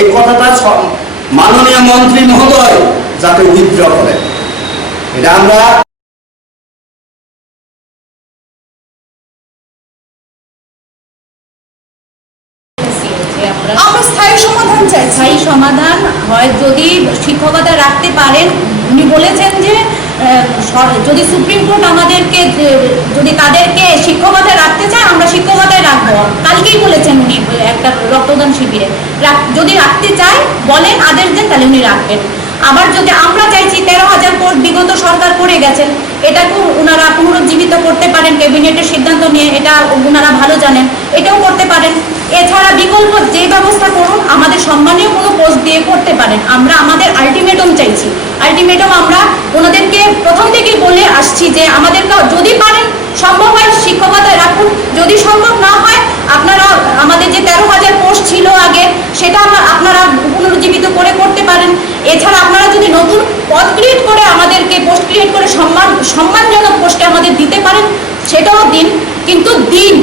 এই কথাটা মাননীয় মন্ত্রী মহোদয় যাতে উইথড্র করেন, এটা আমরা স্থায়ী সমাধান চাই। স্থায়ী সমাধান হয় যদি শিক্ষকতা রাখতে পারেন। উনি বলেছেন যে যদি সুপ্রিম কোর্ট আমাদেরকে যদি তাদেরকে শিক্ষকতায় রাখতে চায় আমরা শিক্ষকতায় রাখবো। কালকেই বলেছেন উনি একটা রক্তদান শিবিরে, যদি রাখতে চায় বলেন আদেশ দেন তাহলে উনি রাখবেন। আবার যদি আমরা চাইছি 13,000 পোস্ট বিগত সরকার করে গেছেন, এটাকেও ওনারা পুনরুজ্জীবিত করতে পারেন ক্যাবিনেটের সিদ্ধান্ত নিয়ে, এটা ওনারা ভালো জানেন, এটাও করতে পারেন। এছাড়া বিকল্প যে ব্যবস্থা করুন আমাদের সম্মানীয় কোনো পোস্ট দিয়ে করতে পারেন। আমরা আমাদের আলটিমেটাম চাইছি। আলটিমেটাম আমরা ওনাদেরকে প্রথম থেকেই বলে আসছি যে আমাদেরকে যদি পারেন সম্ভব হয় শিক্ষকতায় রাখুন, যদি সম্ভব না হয় আপনারা আমাদের যে 13,000 পোস্ট ছিল আগে সেটা আপনারা পুনরুজ্জীবিত করে করতে পারেন। এছাড়া আপনারা যদি নতুন পদ ক্রিয়েট করে আমাদেরকে পোস্ট ক্রিয়েট করে সম্মানজনক পোস্টে আমাদের দিতে পারেন সেটাও দিন, কিন্তু দিন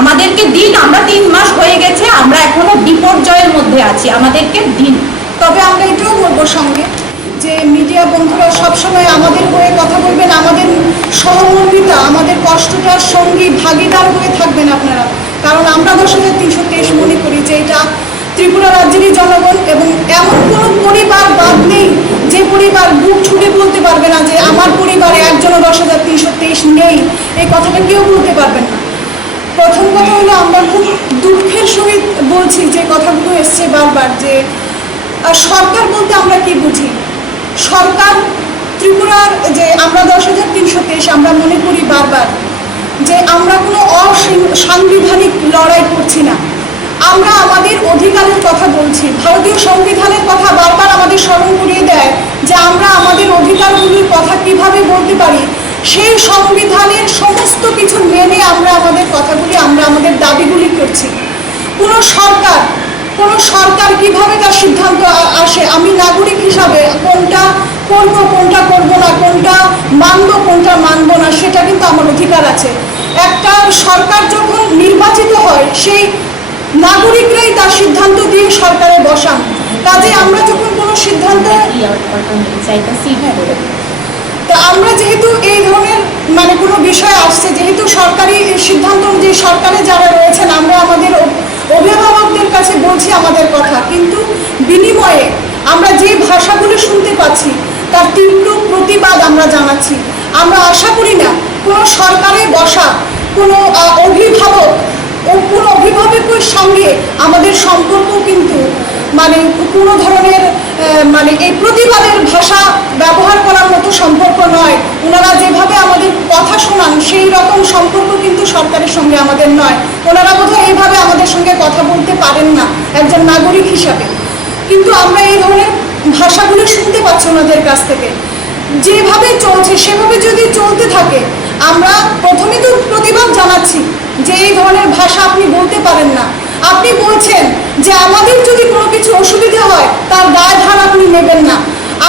আমাদেরকে দিন। আমরা 3 মাস হয়ে গেছে, আমরা এখনো বিপর্যয়ের মধ্যে আছি, আমাদেরকে দিন। তবে আমরা এটাও বলবো সঙ্গে যে মিডিয়া বন্ধুরা সবসময় আমাদের হয়ে কথা বলবেন, আমাদের সহমর্মিতা আমাদের কষ্টটার সঙ্গী ভাগিদার হয়ে থাকবেন আপনারা। কারণ আমরা 10,323 মনে করি যে এটা ত্রিপুরা রাজ্যেরই জনগণ, এবং এমন কোনো পরিবার বাদ নেই যে পরিবার বুক ছুটে বলতে পারবে না যে আমার পরিবারে একজনও 10,323 নেই। এই কথাটা কেউ বলতে পারবেন না। প্রথম কথা হলো আমরা খুব দুঃখের সহিত বলছি যে কথাগুলো এসছে বারবার যে সরকার বলতে আমরা কি বুঝি। সরকার ত্রিপুরার যে আমরা 10,323 আমরা মনে করি বারবার যে আমরা কোনো অসাংবিধানিক লড়াই করছি না, আমরা আমাদের অধিকারের কথা বলছি। ভারতীয় সংবিধানের কথা বারবার আমাদের স্মরণ করিয়ে দেয় যে আমরা আমাদের অধিকারগুলির কথা কিভাবে বলতে পারি। সেই সংবিধানের সমস্ত কিছু মেনে আমরা আমাদের কথাগুলি আমরা আমাদের দাবিগুলি করছি। কোনো সরকার কিভাবে তার সিদ্ধান্ত আসে, আমি নাগরিক হিসাবে কোনটা করব কোনটা করব না, কোনটা মানব কোনটা মানব না, সেটা কিন্তু আমার অধিকার আছে। একটা সরকার যখন নির্বাচিত হয় সেই নাগরিকরাই তার সিদ্ধান্ত দিয়ে সরকারে বসান। কাজে আমরা যখন কোনো সিদ্ধান্ত তা আমরা যেহেতু এই ধরনের কোনো বিষয় আসছে, যেহেতু সরকারি সিদ্ধান্ত অনুযায়ী সরকারে যারা রয়েছেন আমরা আমাদের অভিভাবকদের কাছে বলছি আমাদের কথা, কিন্তু বিনিময়ে আমরা যে ভাষাগুলো শুনতে পাচ্ছি তার তীব্র প্রতিবাদ আমরা জানাচ্ছি। আমরা আশা করি না কোনো সরকারে বসা কোনো অভিভাবকের সঙ্গে আমাদের সম্পর্ক কিন্তু কোনো ধরনের এই প্রতিবাদের ভাষা ব্যবহার করার মতো সম্পর্ক নয়। ওনারা যেভাবে আমাদের কথা শোনান সেই রকম সম্পর্ক কিন্তু সরকারের সঙ্গে আমাদের নয়। ওনারা বোধহয় এইভাবে আমাদের সঙ্গে কথা বলতে পারেন না একজন নাগরিক হিসাবে, কিন্তু আমরা এই ধরনের ভাষাগুলো শুনতে পাচ্ছি ওনাদের কাছ থেকে। যেভাবে চলছে সেভাবে যদি চলতে থাকে আমরা প্রথমে তো প্রতিবাদ জানাচ্ছি যে এই ধরনের ভাষা আপনি বলতে পারেন না। আপনি বলছেন যে আমাদের যদি কোনো কিছু অসুবিধা হয় তার দায়ভার আপনি নেবেন না।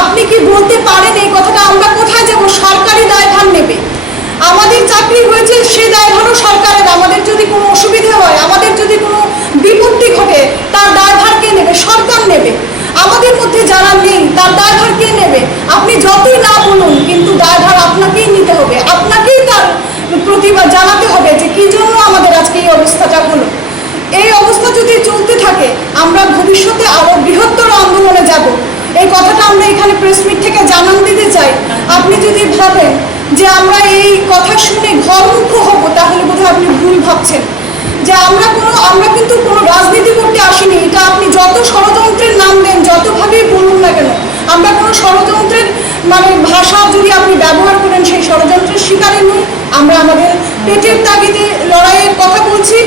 আপনি কি বলতে পারেন এই কথাটা? আমরা কোথায় যাব? সরকারি দায়ভার নেবে। আমাদের চাকরি হয়েছে সে দায়ভারও সরকারের। আমাদের যদি কোনো অসুবিধা হয়, আমাদের যদি কোনো বিপত্তি ঘটে তার দায়ভার কে নেবে? সরকার নেবে। আমাদের মধ্যে যারা নেই তার দায়ভার কে নেবে? আপনি যতই না বলুন কিন্তু দায়ভার আপনাকেই নিতে হবে, আপনাকেই তার প্রতিবাদ জানাতে হবে যে কি জন্য আমাদের আজকে এই অবস্থাটা হলো। এই অবস্থা যদি চলতে থাকে আমরা ভবিষ্যতে আরো বৃহত্তর আন্দোলনে যাব। এই কথাটা আমরা এখানে প্রেস মিট থেকে জানান দিতে চাই। আপনি যদি ভাবেন যে আমরা এই কথা শুনে ঘরমুখ হব তাহলে বোধহয় আপনি ভুল ভাবছেন। যে আমরা কিন্তু কোনো রাজনীতি করতে আসিনি। এটা আপনি যত ষড়যন্ত্রের নাম দেন, যতভাবেই বলুন না কেন, আমরা কোনো ষড়যন্ত্রের ভাষা যদি আপনি ব্যবহার করেন সেই ষড়যন্ত্রের শিকারে নই। আমরা আমাদের পেটের তাগিদে লড়াইয়ের কথা বলছি,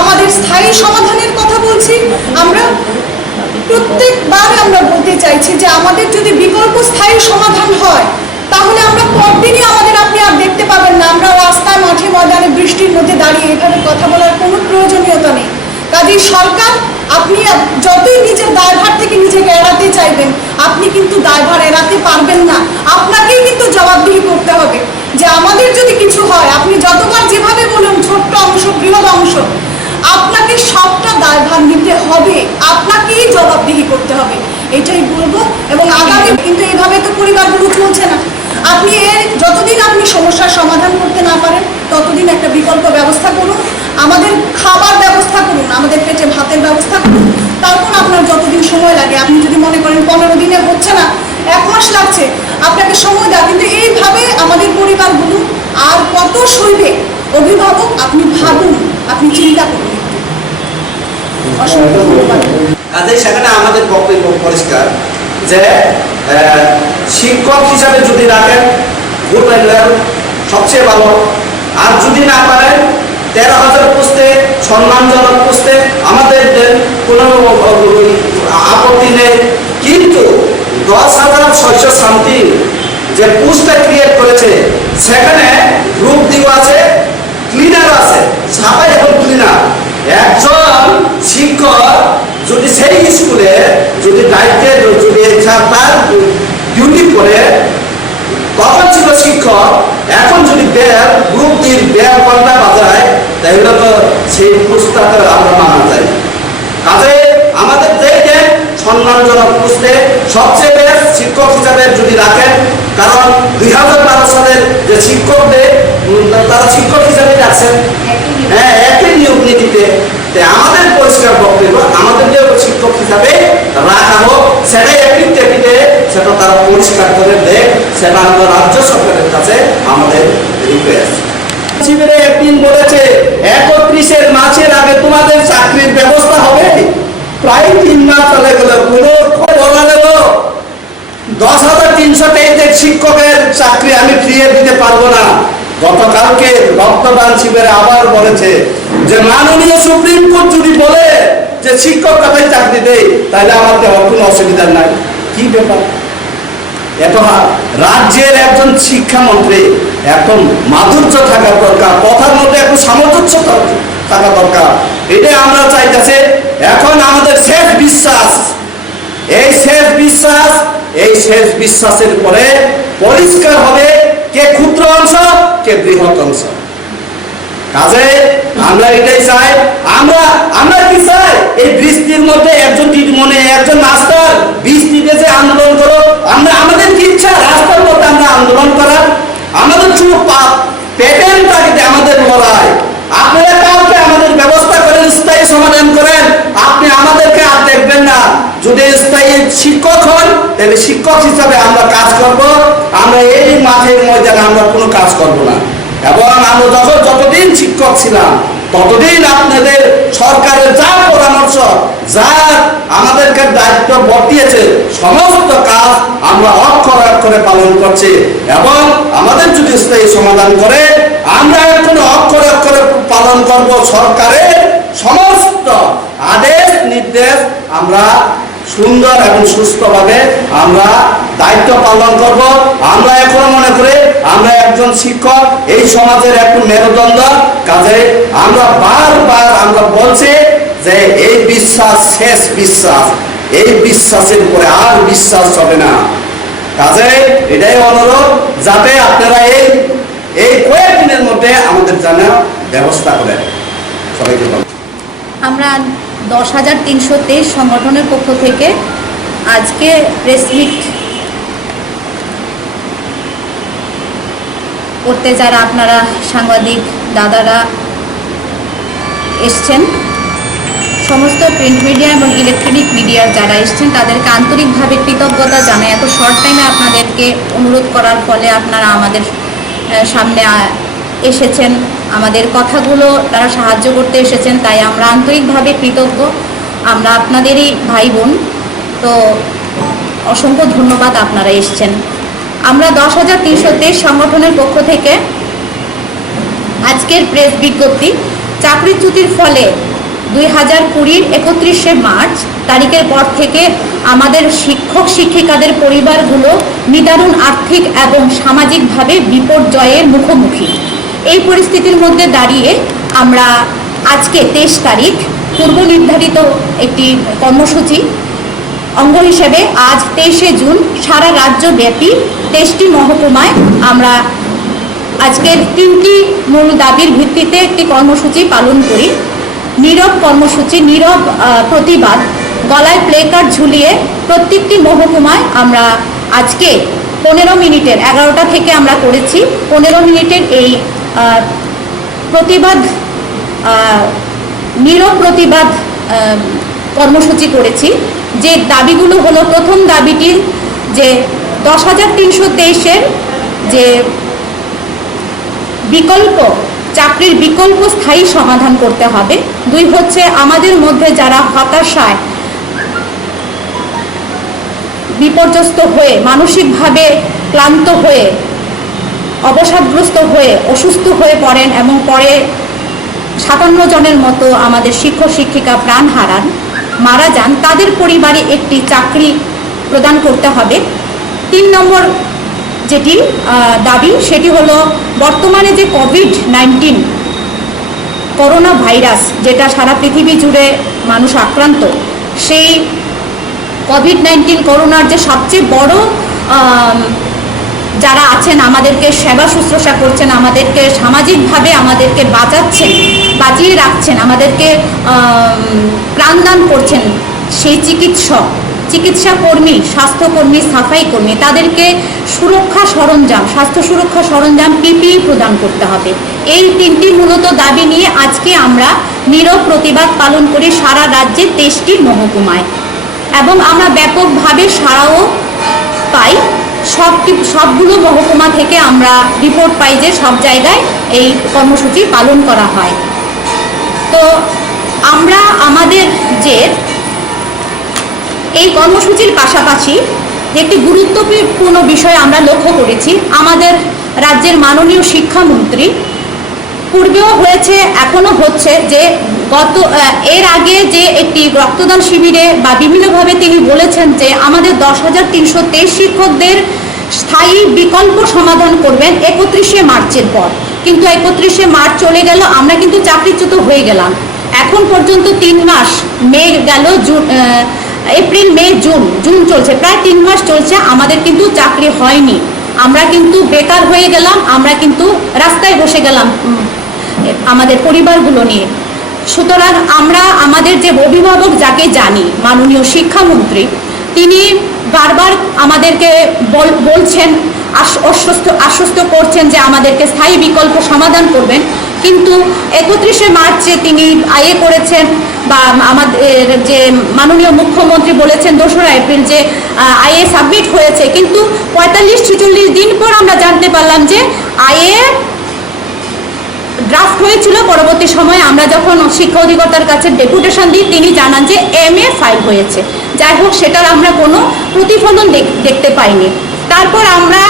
আমাদের স্থায়ী সমাধানের কথা বলছি। আমরা প্রত্যেকবার আমরা বলতে চাইছি যে আমাদের যদি বিকল্প স্থায়ী সমাধান হয় তাহলে আমরা পরদিনই আপনি আর দেখতে পাবেন না আমরা রাস্তায় মাঠে ময়দানে বৃষ্টির মধ্যে দাঁড়িয়ে এভাবে কথা বলার কোনো প্রয়োজনীয়তা নেই। কাজেই সরকার আপনি যতই নিজের দায়ভার থেকে নিজেকে এড়াতে চাইবেন আপনি কিন্তু দায়ভার এড়াতে পারবেন না। আপনাকেই কিন্তু জবাবদিহি করতে হবে যে আমাদের যদি কিছু হয়, আপনি যতবার যেভাবে বলুন ছোট্ট অংশ বৃহৎ অংশ, আপনাকে সবটা দায়ভার নিতে হবে, আপনাকেই জবাবদিহি চলছে না। আপনি যতদিন আপনি সমস্যার সমাধান করতে না পারেন ততদিন একটা বিকল্প ব্যবস্থা করুন, আমাদের খাবার ব্যবস্থা করুন, আমাদের পেটে ভাতের ব্যবস্থা করুন। তারপর আপনার যতদিন সময় লাগে, আপনি যদি মনে করেন 15 দিনে হচ্ছে না, 1 মাস লাগছে, আপনাকে সময় দেওয়া। কিন্তু এইভাবে আমাদের পরিবারগুলো আর কত সইবে? অভিভাবক, আপনি ভাবুন, আপনি চিন্তা করুন। অসংখ্য ধন্যবাদ। কাজে সেখানে আমাদের বক্তব্য পরিষ্কার যে শিক্ষক হিসাবে যদি রাখেন ভোট সবচেয়ে ভালো, আর যদি না পারেন 13,000 পোস্টে সম্মানজনক পোস্টে আমাদের কোনো আপত্তি নেই। কিন্তু 10,600 সামথিং যে পোস্টটা ক্রিয়েট করেছে সেখানে গ্রুপ ডিও আছে, ক্লিনার আছে, সাফাই এবং ক্লিনার। একজন শিক্ষক যদি সেই স্কুলে যদি দায়িত্বে যদি তার ডিউটি করে তখন ছিল শিক্ষক, এখন যদি গ্রুপ ডির ঘন্টা বাজায় তাহলে তো সেই পুস্তকে আমরা মানা যায়। কাজে আমাদের দেখে সম্মানজনক পুস্তে সবচেয়ে বেস্ট শিক্ষক হিসাবে যদি রাখেন, কারণ 2012 সালের যে শিক্ষকদের তারা শিক্ষক হিসাবে রাখছেন, হ্যাঁ একই নিয়োগ নীতিতে। আমাদের পরিষ্কার বক্তব্য আমাদেরকে শিক্ষক হিসাবে রাখা হোক, সেটাই একই টেপিতে সেটা তারা পরিষ্কার করে দেখ, সেটা আমাদের রাজ্য সরকারের কাছে আমাদের রিকোয়েস্ট। শিবিরে একদিন বলেছে 31 মার্চের আগে তোমাদের চাকরির ব্যবস্থা হবে। প্রায় 3 মাস চলে গেল, কোনো বলা গেল 10,323 শিক্ষকের চাকরি আমি ফিরিয়ে দিতে পারবো না। গতকালকে রক্তদান শিবিরে আবার বলেছে যে মাননীয় সুপ্রিম কোর্ট যদি বলে যে শিক্ষক কাতায় চাকরি দেয় তাহলে আমার দেওয়ার কোনো অসুবিধা নাই। কি ব্যাপার? এত রাজ্যের একজন শিক্ষামন্ত্রী একদম মাধুর্য থাকা দরকার, কথার মধ্যে একটু সামঞ্জস্য থাকা দরকার। এটাই আমরা চাইতেছি। এখন আমাদের শেষ বিশ্বাস, এই শেষ বিশ্বাসের পরে পরিষ্কার হবে কে ক্ষুদ্র অংশ কে বৃহৎ অংশ। কাজে আমরা এটাই চাই। আমরা কি চাই? এই বৃষ্টির মধ্যে একজন টিটমনে একজন মাস্টার বৃষ্টিতে যে আন্দোলন করো, আমাদের কি ইচ্ছা রাস্তার মধ্যে আমরা আন্দোলন করার? আমাদের শুধু পেটের তাগিদে আমাদের লড়াই। আপনারা কাউকে আমাদের ব্যবস্থা করেন, স্থায়ী সমাধান করেন, আপনি আমাদেরকে আর দেখবেন না। যদি স্থায়ী শিক্ষক হন তাহলে শিক্ষক হিসাবে আমরা কাজ করব। আমরা এই মাঠের ময়দানে আমরা কোনো কাজ করব না। এবং আমরা যতদিন শিক্ষক ছিলাম ততদিন আপনাদের সরকারের যা পরামর্শ, যা আমাদেরকে দায়িত্ব বর্তিয়েছে সমস্ত কাজ আমরা অক্ষরে পালন করছি। এবং আমাদের যদি স্থায়ী সমাধান করে আমরা এখন অক্ষরে পালন করব। সরকারের সমস্ত আদেশ নির্দেশ আমরা সুন্দর এবং সুস্থভাবে আমরা দায়িত্ব পালন করব। আমরা এখন মনে করি আমরা একজন শিক্ষক, এই সমাজের একটু মেরুদণ্ড। কাজে আমরা বারবার আমরা বলছি যে এই বিশ্বাস শেষ বিশ্বাস, এই বিশ্বাসের উপরে আর বিশ্বাস হবে না। কাজে এটাই অনুরোধ যাতে আপনারা এই কয়েকদিনের মধ্যে আমাদের জানা ব্যবস্থা করেন। সবাইকে আমরা 10,323 সংগঠনের পক্ষ থেকে আজকে প্রেস মিট করতে যারা আপনারা সাংবাদিক দাদারা এসছেন, সমস্ত প্রিন্ট মিডিয়া এবং ইলেকট্রনিক মিডিয়ার যারা এসছেন তাদেরকে আন্তরিকভাবে কৃতজ্ঞতা জানাই। এত শর্ট টাইমে আপনাদেরকে অনুরোধ করার ফলে আপনারা আমাদের সামনে এসেছেন, আমাদের কথাগুলো তারা সাহায্য করতে এসেছেন, তাই আমরা আন্তরিকভাবে কৃতজ্ঞ। আমরা আপনাদেরই ভাই বোন, তো অসংখ্য ধন্যবাদ আপনারা এসছেন। আমরা 10,323 সংগঠনের পক্ষ থেকে আজকের প্রেস বিজ্ঞপ্তি, চাকরিচ্যুতির ফলে 2020 31শে মার্চ তারিখের পর থেকে আমাদের শিক্ষক শিক্ষিকাদের পরিবারগুলো নিদারুণ আর্থিক এবং সামাজিকভাবে বিপর্যয়ের মুখোমুখি। এই পরিস্থিতির মধ্যে দাঁড়িয়ে আমরা আজকে 23 তারিখ পূর্ব নির্ধারিত একটি কর্মসূচি অঙ্গ হিসেবে আজ 23শে জুন সারা রাজ্যব্যাপী 23টি মহকুমায় আমরা আজকের 3টি মূল দাবির ভিত্তিতে একটি কর্মসূচি পালন করি। নীরব কর্মসূচি, নীরব প্রতিবাদ, গলায় প্লে কার্ড ঝুলিয়ে প্রত্যেকটি মহকুমায় আমরা আজকে 15 মিনিটের 11টা থেকে আমরা করেছি 15 মিনিটের এই প্রতিবাদ নীরব প্রতিবাদ কর্মসূচি করেছি। যে দাবিগুলো হলো, প্রথম দাবিটি যে 10,323-এর যে বিকল্প চাকরির বিকল্প স্থায়ী সমাধান করতে হবে। 2 হচ্ছে আমাদের মধ্যে যারা হতাশায় বিপর্যস্ত হয়ে, মানসিকভাবে ক্লান্ত হয়ে, অবসাদগ্রস্ত হয়ে, অসুস্থ হয়ে পড়েন এবং পরে 57 জনের মতো আমাদের শিক্ষক শিক্ষিকা প্রাণ হারান, মারা যান, তাদের পরিবারে একটি চাকরি প্রদান করতে হবে। 3 নম্বর যেটি দাবি সেটি হলো, বর্তমানে যে কোভিড-19 করোনা ভাইরাস, যেটা সারা পৃথিবী জুড়ে মানুষ আক্রান্ত, সেই কোভিড-19 করোনার যে সবচেয়ে বড় যারা আছেন, আমাদেরকে সেবা শুশ্রূষা করছেন, আমাদেরকে সামাজিকভাবে আমাদেরকে বাঁচিয়ে রাখছেন, আমাদেরকে প্রাণদান করছেন, সেই চিকিৎসা কর্মী, স্বাস্থ্যকর্মী, সাফাই কর্মী, তাদেরকে সুরক্ষা সরঞ্জাম, স্বাস্থ্য সুরক্ষা সরঞ্জাম পিপিই প্রদান করতে হবে। এই 3টি মূলত দাবি নিয়ে আজকে আমরা নীরব প্রতিবাদ পালন করি সারা রাজ্যে 23টি মহকুমায়, এবং আমরা ব্যাপকভাবে সাড়াও পাই। সবগুলো মহকুমা থেকে আমরা রিপোর্ট পাই যে সব জায়গায় এই কর্মসূচি পালন করা হয়। তো আমরা আমাদের যে এই কর্মসূচির পাশাপাশি একটি গুরুত্বপূর্ণ বিষয় আমরা লক্ষ্য করেছি, আমাদের রাজ্যের মাননীয় শিক্ষামন্ত্রী, পূর্বেও হয়েছে এখনো হচ্ছে, যে এর আগে যে একটি রক্তদান শিবিরে বা বিভিন্নভাবে তিনি বলেছেন যে আমাদের 10,323 শিক্ষকদের স্থায়ী বিকল্প সমাধান করবেন 31শে মার্চের পর। কিন্তু 31শে মার্চ চলে গেল, আমরা কিন্তু চাকরিচ্যুত হয়ে গেলাম। এখন পর্যন্ত 3 মাস, মে গেল, এপ্রিল, মে, জুন চলছে, প্রায় 3 মাস চলছে, আমাদের কিন্তু চাকরি হয়নি। আমরা কিন্তু বেকার হয়ে গেলাম, আমরা কিন্তু রাস্তায় বসে গেলাম আমাদের পরিবারগুলো নিয়ে। সুতরাং আমরা আমাদের যে অভিভাবক, যাকে জানি মাননীয় শিক্ষামন্ত্রী, তিনি বারবার আমাদেরকে বলছেন, আশ্বস্ত করছেন যে আমাদেরকে স্থায়ী বিকল্প সমাধান করবেন। কিন্তু 31শে মার্চে তিনি করেছেন, বা আমাদের যে মাননীয় মুখ্যমন্ত্রী বলেছেন 2রা এপ্রিল যে সাবমিট হয়েছে, কিন্তু 45-46 দিন পর আমরা জানতে পারলাম যে ড্রাফট হয়েছিল। পরবর্তী সময়ে আমরা যখন শিক্ষা অধিকর্তার কাছে ডেপুটেশন দিই, তিনি জানান যে MA ফাইল হয়েছে। যাই হোক, সেটার আমরা কোনো প্রতিফলন দেখতে পাইনি। তারপর আমরা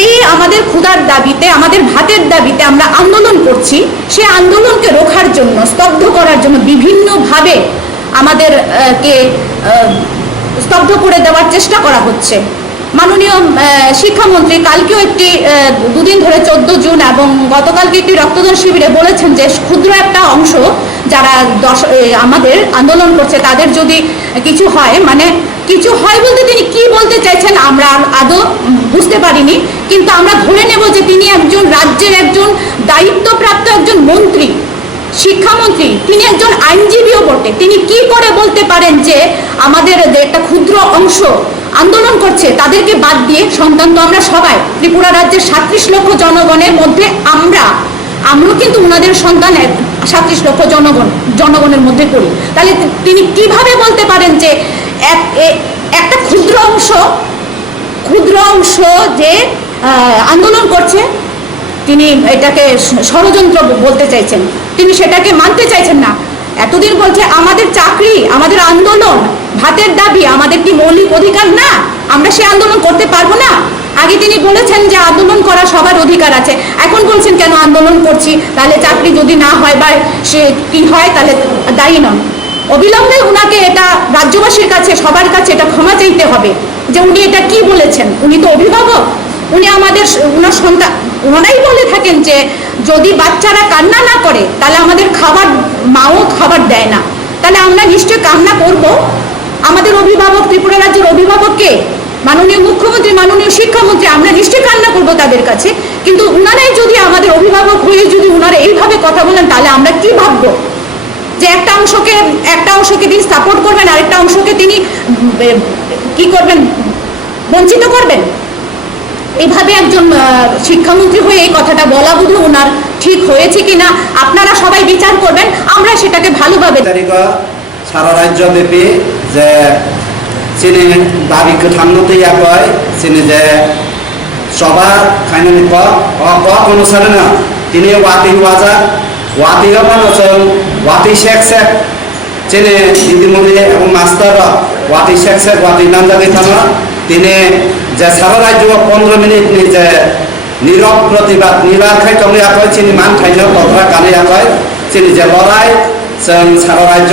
এই আমাদের ক্ষুধার দাবিতে, আমাদের ভাতের দাবিতে আমরা আন্দোলন করছি। সেই আন্দোলনকে রোখার জন্য, স্তব্ধ করার জন্য বিভিন্নভাবে আমাদেরকে স্তব্ধ করে দেওয়ার চেষ্টা করা হচ্ছে। মাননীয় শিক্ষামন্ত্রী কালকেও একটি 2 দিন ধরে 14 জুন এবং গতকালকে একটি রক্তদান শিবিরে বলেছেন যে ক্ষুদ্র একটা অংশ যারা আমাদের আন্দোলন করছে, তাদের যদি কিছু হয়, মানে কিছু হয় বলতে তিনি কি বলতে চাইছেন আমরা আদৌ বুঝতে পারিনি, কিন্তু আমরা ধরে নেব যে তিনি একজন রাজ্যের একজন দায়িত্বপ্রাপ্ত একজন মন্ত্রী, শিক্ষামন্ত্রী, তিনি একজন আইনজীবীও বটে। তিনি কি করে বলতে পারেন যে আমাদের যে একটা ক্ষুদ্র অংশ আন্দোলন করছে তাদেরকে বাদ দিয়ে, সন্তান তো আমরা সবাই, ত্রিপুরা রাজ্যের 37 লক্ষ জনগণের মধ্যে আমরাও কিন্তু ওনাদের সন্তান 37 লক্ষ জনগণের মধ্যে পড়ি। তাহলে তিনি কিভাবে বলতে পারেন যে একটা ক্ষুদ্র অংশ যে আন্দোলন করছে, তিনি এটাকে ষড়যন্ত্র বলতে চাইছেন, তিনি সেটাকে মানতে চাইছেন না। এতদিন বলছে আমাদের চাকরি, আমাদের আন্দোলন, ভাতের দাবি আমাদের কি মৌলিক অধিকার না, আমরা সে আন্দোলন করতে পারবো না? আগে তিনি বলেছেন যে আন্দোলন করা সবার অধিকার আছে, এখন বলছেন কেন আন্দোলন করছি, তাহলে চাকরি যদি না হয় বা সে কি হয় তাহলে দায়ী নন। অবিলম্বে উনাকে এটা রাজ্যবাসীর কাছে, সবার কাছে এটা ক্ষমা চাইতে হবে যে উনি এটা কি বলেছেন। উনি তো অভিভাবক, উনি আমাদের ওনার সন্তান, ওনারাই বলে থাকেন যে যদি বাচ্চারা কান্না না করে তাহলে আমাদের মাও খাবার দেয় না। তাহলে আমরা নিশ্চয় কান্না করব। আমাদের অভিভাবক, ত্রিপুরা রাজ্যের অভিভাবককে মাননীয় মুখ্যমন্ত্রী, মাননীয় শিক্ষামন্ত্রী, আমরা নিশ্চয় কান্না করব তাদের কাছে। কিন্তু উনারাই যদি আমাদের অভিভাবক হয়ে যদি উনারা এইভাবে কথা বলেন, তাহলে আমরা কি ভাববো? যে একটা অংশকে তিনি সাপোর্ট করবেন, আরেকটা অংশকে তিনি কি করবেন, বঞ্চিত করবেন? এভাবে একজন শিক্ষামন্ত্রী হয়ে এই কথাটা বলা বোধহয় ওনার ঠিক হয়েছে কিনা আপনারা সবাই বিচার করবেন, আমরা সেটাকে ভালোভাবে সারা রাজ্য ব্যাপী যে চিনি দাবি থামনতেই কয় চিনি যে সভা খাইনি অনুসারে না তিনি ওয়াতি ওয়াতি ওয়াতি শেখ চিনি দিদিমণি এবং মাস্টার ওয়াতি শেখ ওয়াতি নামজাদি থানা তিনি যে সারা রাজ্য 15 মিনিট যে নীরব প্রতিবাদ নিলার খাই তমে কয় চিনি মান খাইন তথা কানে কয় চিনি যে লড়াই সারা রাজ্য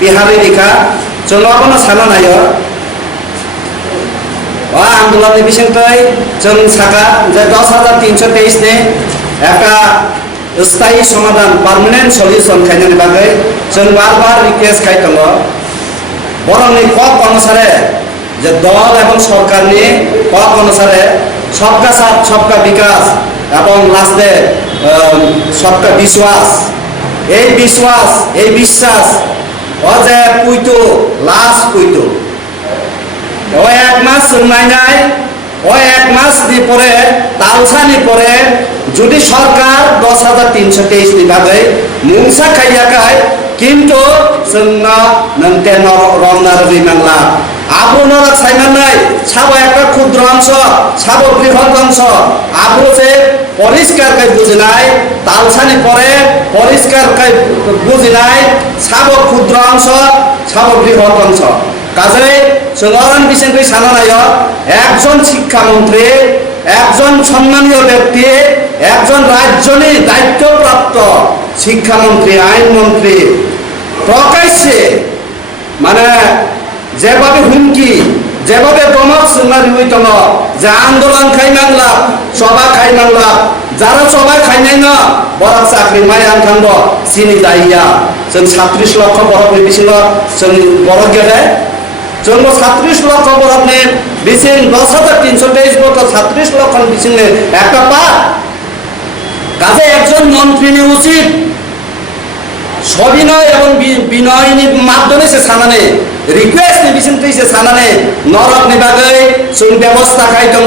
বিহারি লেখা जों साना नायो आंदोलन विषय जों साका 10,323 ने एक स्थायी समाधान पार्मानेंट सल्यूशन खाइनानि बागै जों बार रिक्वेस्ट खाइ दङ बरंनि कक अनुसारे जे दल एवं सरकारनि कक अनुसारे सबका साथ सबका विकास एवं लास्टे सबका विश्वास এই বিশ্বাস অজে পুইতো লাস্ট পুইতো ও এক মাস শুনাই নাই ও এক মাস দি পরে তালসানি পরে যদি সরকার 10,323 নি বাগৈ মুংসা খাইয়াকাই কিন্তু जोंना नंते रमनार बिमांला आबुनरा साइमानाय साबो একটা ক্ষুদ্র অংশ সাবো বৃহৎ অংশ আবুছে পরিষ্কার কাই বুঝিনাই তালসানি পরে পরিষ্কার কাই বুঝিনাই সাবো ক্ষুদ্র অংশ সাবো বৃহৎ অংশ কাজে সংরক্ষণ বিষয় সানানায় একজন শিক্ষামন্ত্রী একজন সম্মানীয় ব্যক্তি একজন রাজ্যনি দায়িত্বপ্রাপ্ত শিক্ষামন্ত্রী আইনমন্ত্রী প্রকাশ্যে মানে যেভাবে হুমকি যেভাবে দমক সুনারি হইতম যে আন্দোলন খাই মাংলা সভা খাই মাংলা যারা সবাই খাই নাই না বড় চাকরি মাই আনথাঙ্গ চিনি যাইয়া जों 37 লক্ষ বরফনি বিসিং जों বড় গেলে जों 37 লক্ষ বরফনি বিসিং 10,323 বত 37 লক্ষ বিসিং একটা পা কাজে একজন মন্ত্রী উচিত সবিনয় এবং বিনয়নি মাধ্যমে সে সানানে রিকোয়েস্ট নিবিসিনতে সে সানানে নরক নিবাগৈ जों ব্যবস্থা খাই দङ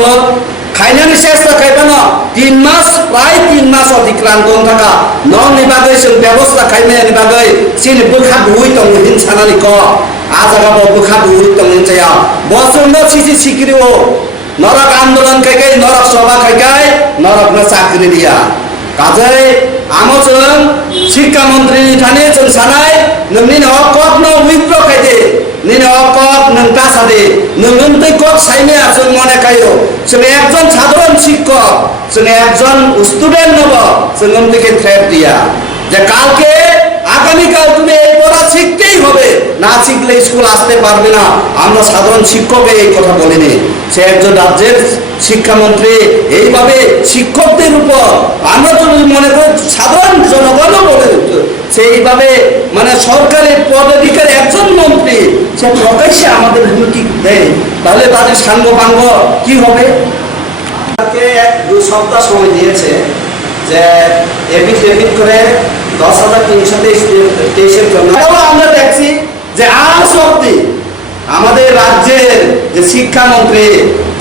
খাইনানি চেষ্টা খাইবান 3 মাস প্রায় 3 মাস অতিক্রান্ত থাকা নন নিবাগৈ जों ব্যবস্থা খাইনে নিবাগৈ সিন বুখা দুই দङ হিন সানানি ক আজাগা বুখা দুই দङ চায়া বসন্দ সিসি সিকিরিও নরক আন্দোলন খাইগাই নরক সভা খাইগাই নরক না চাকরি দিয়া কাজে আমজন শিক্ষামন্ত্রী থানে जों সানাই नोंनि हकक न उइप्र खाइदे निने हकक नों कासादे नोंनि कक साइमे जों मने खायो जों एकजन साधारण शिक्षक जों एकजन स्टुडेंट नब जों नोंदिके थ्रेट दिया যে কালকে আগামী কাল তুমি এই পড়া শিখতেই হবে না শিখলে স্কুল আসতে পারবে না আমরা সাধারণ শিক্ষককে এই কথা বলিনি সে একজন রাজ্যের শিক্ষামন্ত্রী এইভাবে শিক্ষকদের উপর আমরা যদি মনে করি সাধারণ জনগণও বলে সেইভাবে মানে সরকারি পদাধিকারী একজন মন্ত্রী সে প্রকাশ্যে আমাদের হুমকি দেয় তাহলে তাদের সাঙ্গপাঙ্গ কি হবে তাকে 2 সপ্তাহ সময় দিয়েছে যে এফিডেভিট করে 10,323 এর জন্য আমরা দেখছি যে আর সত্যি আমাদের রাজ্যের যে শিক্ষামন্ত্রী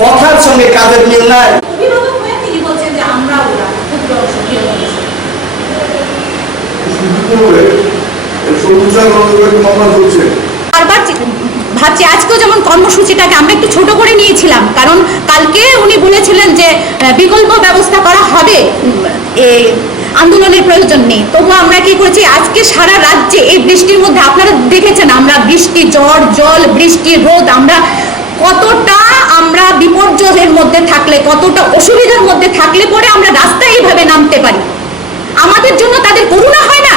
কথার সঙ্গে কাজের মিল নাই অভিভাবক হয়ে তিনি বলছেন যে আমরা ওরা ক্ষুদ্র অংশীয় বারবার ভাবছি আজকেও যেমন কর্মসূচিটাকে আমরা একটু ছোট করে নিয়েছিলাম কারণ কালকে উনি বলেছিলেন যে বিকল্প ব্যবস্থা করা হবে আন্দোলনের প্রয়োজন নেই তবু আমরা কি করেছি আজকে সারা রাজ্যে এই বৃষ্টির মধ্যে আপনারা দেখেছেন আমরা বৃষ্টি ঝড় জল বৃষ্টি রোদ আমরা কতটা আমরা বিপর্যয়ের মধ্যে থাকলে কতটা অসুবিধার মধ্যে থাকলে পরে আমরা রাস্তায় এইভাবে নামতে পারি আমাদের জন্য তাদের করুণা হয় না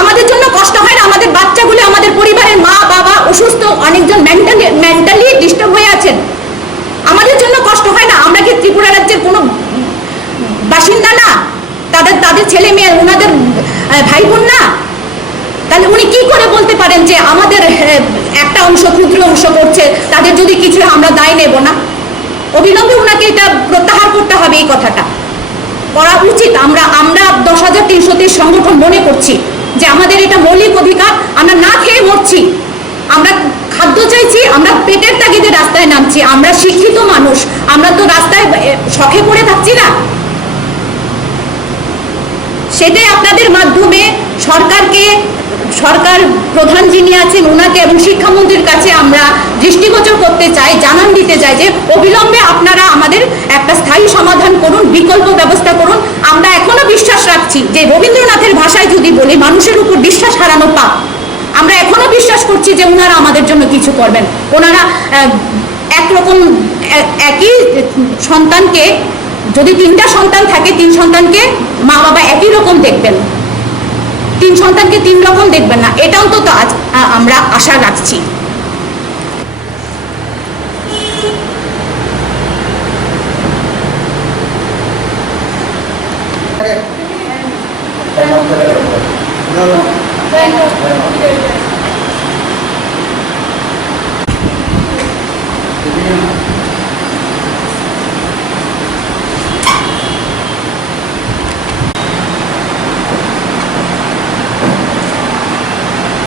আমাদের জন্য কষ্ট হয় না আমাদের বাচ্চাগুলো আমাদের পরিবারের মা বাবা অসুস্থ অনেকজন মেন্টালি ডিস্টার্ব হয়ে আছেন আমাদের জন্য কষ্ট হয় না আমরা কি ত্রিপুরা রাজ্যের কোনো বাসিন্দা না তাদের ছেলে মেয়ে ওনাদের ভাই বোন না তাহলে উনি কি করে বলতে পারেন যে আমাদের একটা অংশ ক্ষুদ্র অংশ করছে তাদের যদি কিছু আমরা দায় নেব না অবিলম্বে ওনাকে এটা প্রত্যাহার করতে হবে এই কথাটা করা উচিত আমরা 10,323 সংগঠন মনে করছি যে আমাদের এটা মৌলিক অধিকার আমরা না খেয়ে মরছি আমরা খাদ্য চাইছি, আমরা পেটের তাগিদে রাস্তায় নামছি। আমরা শিক্ষিত মানুষ, আমরা তো রাস্তায় শখে পড়ে থাকছি না। সেটাই আপনাদের মাধ্যমে সরকার প্রধান যিনি আছেন ওনাকে এবং শিক্ষামন্ত্রীর কাছে আমরা দৃষ্টিগোচর করতে চাই, জানান দিতে চাই যে অবিলম্বে আপনারা আমাদের একটা স্থায়ী সমাধান করুন, বিকল্প ব্যবস্থা করুন। আমরা এখনো বিশ্বাস রাখছি যে রবীন্দ্রনাথের ভাষায় যদি বলি, মানুষের উপর বিশ্বাস হারানো পাপ। আমরা এখনো বিশ্বাস করছি যে ওনারা আমাদের জন্য কিছু করবেন। ওনারা একই সন্তানকে, যদি 3টা সন্তান থাকে, 3 সন্তানকে মা বাবা একই রকম দেখবেন, 3 সন্তানকে 3 রকম দেখবেন না, এটা অন্তত আজ আমরা আশা রাখছি।